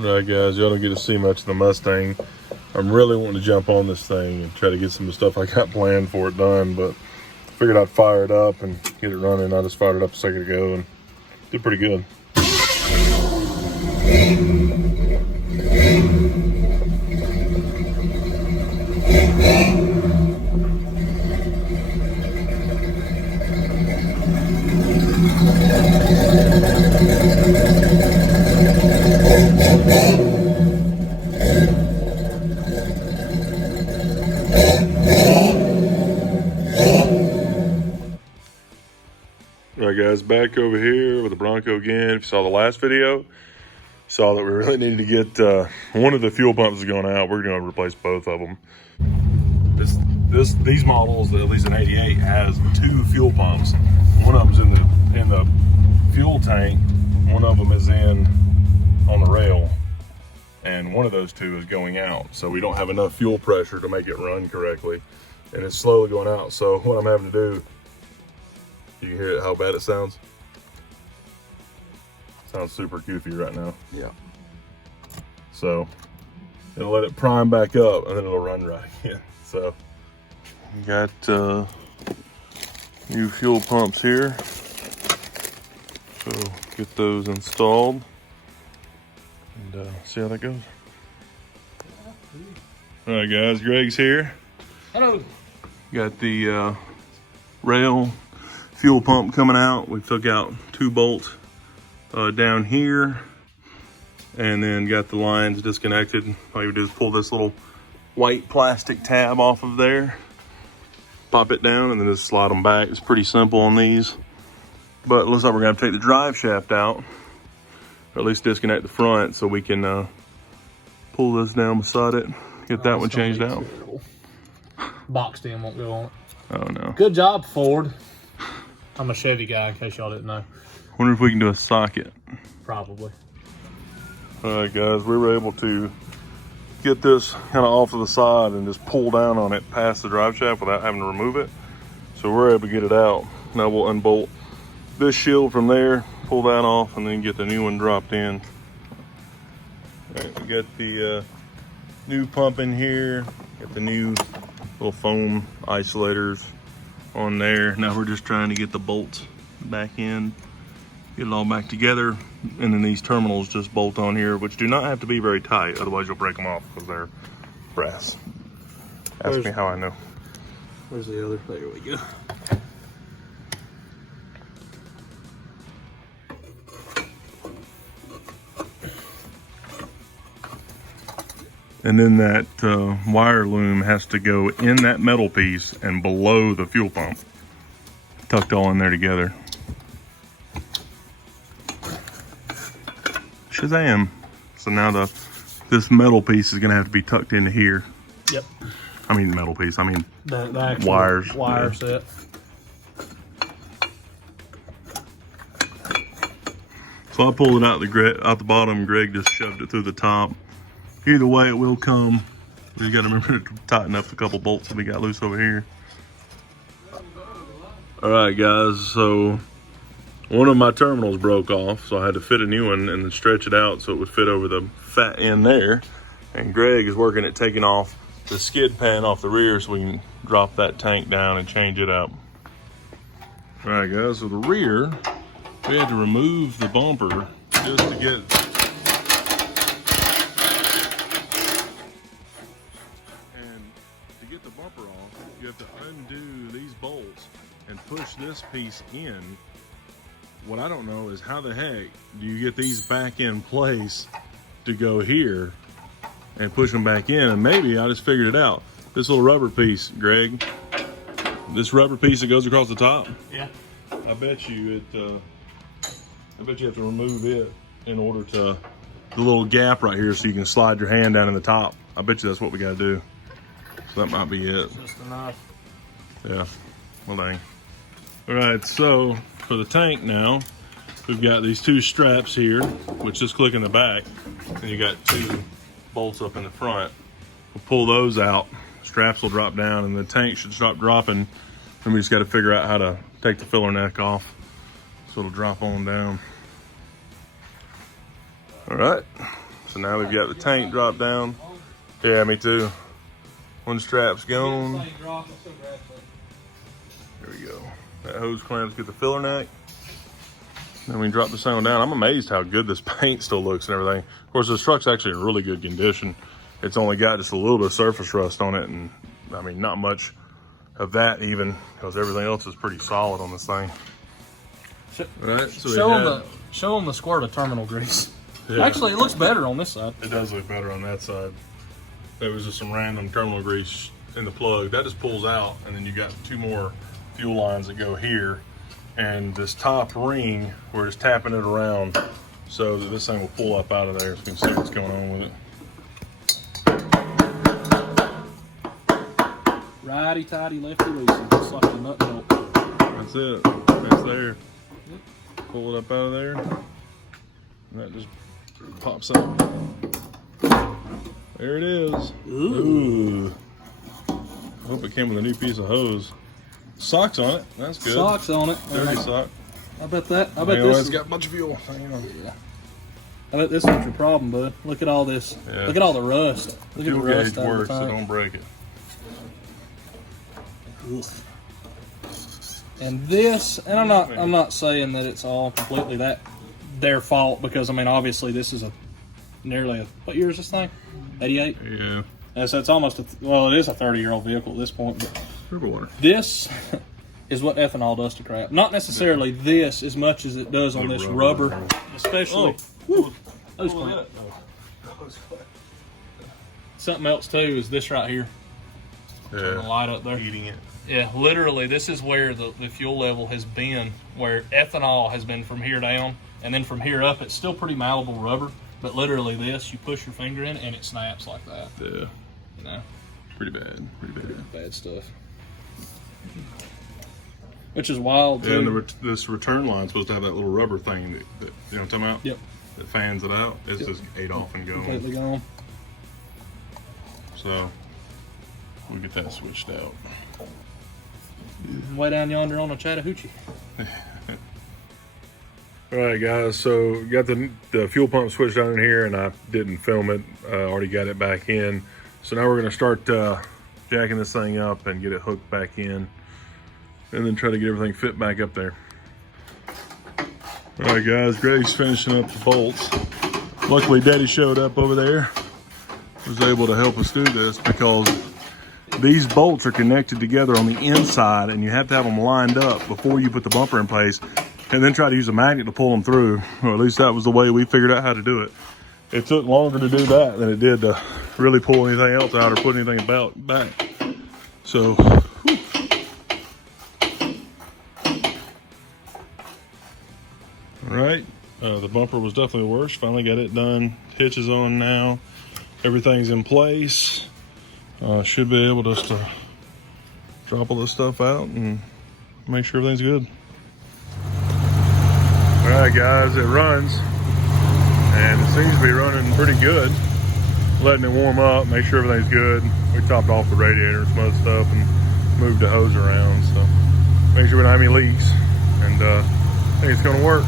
Right, guys, y'all don't get to see much of the Mustang. I'm really wanting to jump on this thing and try to get some of the stuff I got planned for it done, but figured I'd fire it up and get it running. I just fired it up a second ago and did pretty good. Alright guys, back over here with the Bronco again. If you saw the last video, you saw that we really needed to get one of the fuel pumps is going out. We're going to replace both of them. These models, at least an 88, has 2 fuel pumps. One of them's in the fuel tank. One of them is on the rail, and one of those 2 is going out. So we don't have enough fuel pressure to make it run correctly, and it's slowly going out. So what I'm having to do, you can hear how bad it sounds. Sounds super goofy right now. Yeah. So it'll let it prime back up, and then it'll run right again. So we got new fuel pumps here. So get those installed and see how that goes. All right, guys, Greg's here. Hello. Got the rail fuel pump coming out. We took out 2 bolts down here, and then got the lines disconnected. All you do is pull this little white plastic tab off of there, pop it down, and then just slide them back. It's pretty simple on these, but it looks like we're gonna have to take the drive shaft out, or at least disconnect the front, so we can pull this down beside it, get that one changed out. Boxed in won't go on it. Oh no. Good job, Ford. I'm a Chevy guy, in case y'all didn't know. Wonder if we can do a socket. Probably. All right, guys, we were able to get this kind of off to the side and just pull down on it past the drive shaft without having to remove it. So we're able to get it out. Now we'll unbolt this shield from there, pull that off, and then get the new one dropped in. All right, we got the new pump in here, got the new little foam isolators on there. Now we're just trying to get the bolts back in, get it all back together, and then these terminals just bolt on here, which do not have to be very tight, otherwise you'll break them off because they're brass. Ask me how I know. Where's the other? There we go. And then that wire loom has to go in that metal piece and below the fuel pump, tucked all in there together. Shazam! So now this metal piece is gonna have to be tucked into here. Yep. I mean metal piece. I mean The actual wires. Wire Yeah. set. So I pulled it out the bottom. Greg just shoved it through the top. Either way, it will come. We got to remember to tighten up a couple bolts that we got loose over here. All right, guys. So one of my terminals broke off, so I had to fit a new one and then stretch it out so it would fit over the fat end there. And Greg is working at taking off the skid pan off the rear so we can drop that tank down and change it out. All right, guys. So the rear, we had to remove the bumper just to get. To get the bumper off, you have to undo these bolts and push this piece in. What I don't know is how the heck do you get these back in place to go here and push them back in? And maybe I just figured it out. This little rubber piece, Greg, this rubber piece that goes across the top. Yeah. I bet you have to remove it in order to the little gap right here so you can slide your hand down in the top. I bet you that's what we got to do. So that might be it. Just enough. Yeah, well dang. All right, so for the tank now, we've got these 2 straps here, which just click in the back, and you got 2 bolts up in the front. We'll pull those out, straps will drop down, and the tank should stop dropping, and we just got to figure out how to take the filler neck off so it'll drop on down. All right, So now we've got the tank drop down. Yeah, me too. One strap's gone. There we go. That hose clamps get the filler neck. Then we drop this thing down. I'm amazed how good this paint still looks and everything. Of course, this truck's actually in really good condition. It's only got just a little bit of surface rust on it, and I mean, not much of that even, because everything else is pretty solid on this thing. Right, so show them the squirt of terminal grease. Yeah. Actually, it looks better on this side. It does look better on that side. There was just some random terminal grease in the plug. That just pulls out, and then you got 2 more fuel lines that go here. And this top ring, we're just tapping it around so that this thing will pull up out of there, so we can see what's going on with it. Righty tighty, lefty loosey, just like a nut bolt. That's it. That's there. Pull it up out of there. And that just pops up. There it is. Ooh. I hope it came with a new piece of hose. Socks on it. That's good. Socks on it. Dirty sock. I bet this. It's got a bunch of fuel. Hang on. Yeah. I bet this is your problem, bud. Look at all this. Yeah. Look at all the rust. Look at the Fuel rust gauge out works, of so the tank. don't break it. Ugh. And this, and I'm not saying that it's all completely their fault, because I mean, obviously this is nearly what year is this thing? 88. Yeah. And so it's almost it is a 30-year-old vehicle at this point. But Turbo water. this is what ethanol does to crap. Not necessarily this as much as it does on this rubber, especially. Those clamp. Something else too is this right here. Turn the light up there. Heating it. Yeah, literally, this is where the fuel level has been, where ethanol has been from here down, and then from here up, it's still pretty malleable rubber, but literally this, you push your finger in and it snaps like that. Yeah. You know? Pretty bad. Pretty bad. Bad stuff. Which is wild, too. Yeah, and this return line's supposed to have that little rubber thing that you know what I'm talking about? Yep. That fans it out. It's just ate off and gone. Completely gone. So, we'll get that switched out. Way down yonder on a Chattahoochee. All right, guys, so got the fuel pump switched on in here, and I didn't film it. Already got it back in. So now we're gonna start jacking this thing up and get it hooked back in, and then try to get everything fit back up there. All right, guys, Grady's finishing up the bolts. Luckily, Daddy showed up over there. Was able to help us do this, because these bolts are connected together on the inside, and you have to have them lined up before you put the bumper in place, and then try to use a magnet to pull them through. Or at least that was the way we figured out how to do it. It took longer to do that than it did to really pull anything else out or put anything back. So, whew. All right, the bumper was definitely the worst. Finally got it done. Hitch is on now. Everything's in place. Should be able just to drop all this stuff out and make sure everything's good. All right, guys, it runs, and it seems to be running pretty good. Letting it warm up, make sure everything's good. We topped off the radiator and some other stuff and moved the hose around, so make sure we don't have any leaks, and I think it's gonna work.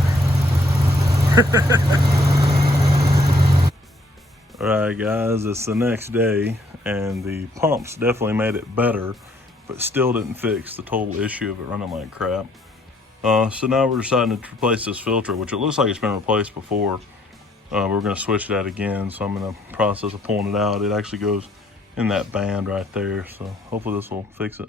All right, guys, it's the next day, and the pumps definitely made it better, but still didn't fix the total issue of it running like crap. So now we're deciding to replace this filter, which it looks like it's been replaced before. We're going to switch it out again, so I'm in the process of pulling it out. It actually goes in that band right there, so hopefully this will fix it.